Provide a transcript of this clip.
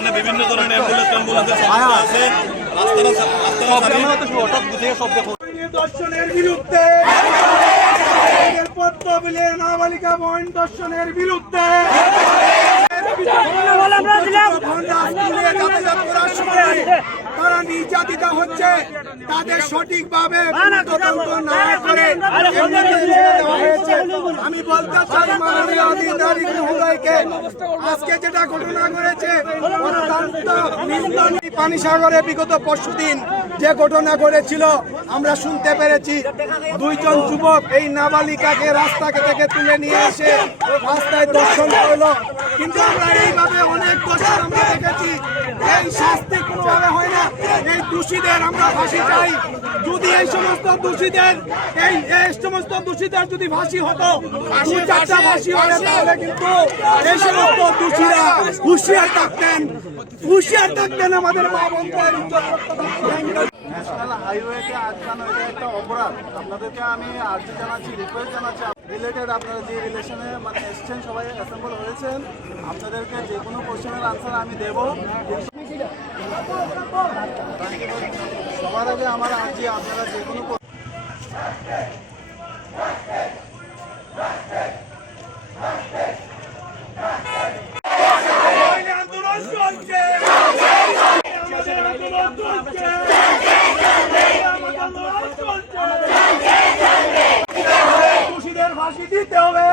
এখানে বিভিন্ন ধরনের অ্যাম্বুলেন্সের সমস্যা আছে। দর্শনের বিরুদ্ধে, পদ্মবিলের নাবালিকা বন দর্শনের বিরুদ্ধে, তারা নির্যাতিত হচ্ছে, তাদের সঠিকভাবে তদন্ত না করে দেওয়া হয়েছে। আমি বলতে চাই মাননীয় আধিকারিক মহোদয়কে, আজকে যেটা ঘটনা ঘটেছে অত্যন্ত নিন্দনীয়। পানিসাগরে বিগত পরশুদিন যে ঘটনা ঘটেছিল আমরা শুনতে পেরেছি, দুইজন যুবক এই নাবালিকাকে রাস্তা থেকে তুলে নিয়ে এসে রাস্তায় দর্শন করলো। কিন্তু আমরা এইভাবে অনেক দর্শন আমরা দেখেছি, এই শাস্তি কোনোভাবে হয় না। এই দোষীদের আমরা ফাঁসি চাই। যদি এই সমস্ত দোষীদের যদি ফাঁসি হতো, 2-4টা ফাঁসি হলে তাহলে কিন্তু এই সমস্ত দোষীরা হুঁশিয়ার থাকতেন আমাদের মা বোনদের ইজ্জত করতে। ন্যাশনাল হাইওয়েতে আটকানো এটা একটা অপরাধ। আপনাদেরকে আমি আর্জি জানাচ্ছি, রিকোয়েস্ট জানাচ্ছি, রিলেটেড আপনারা যে রিলেশনে এসছেন, সবাই অ্যাসেম্বল হয়েছেন, আপনাদেরকে যে কোনো কোশ্চেনের আনসার আমি দেব। সবার আগে আমার আর্জি, আপনারা যে কোনো ফাঁসি দিতে হবে।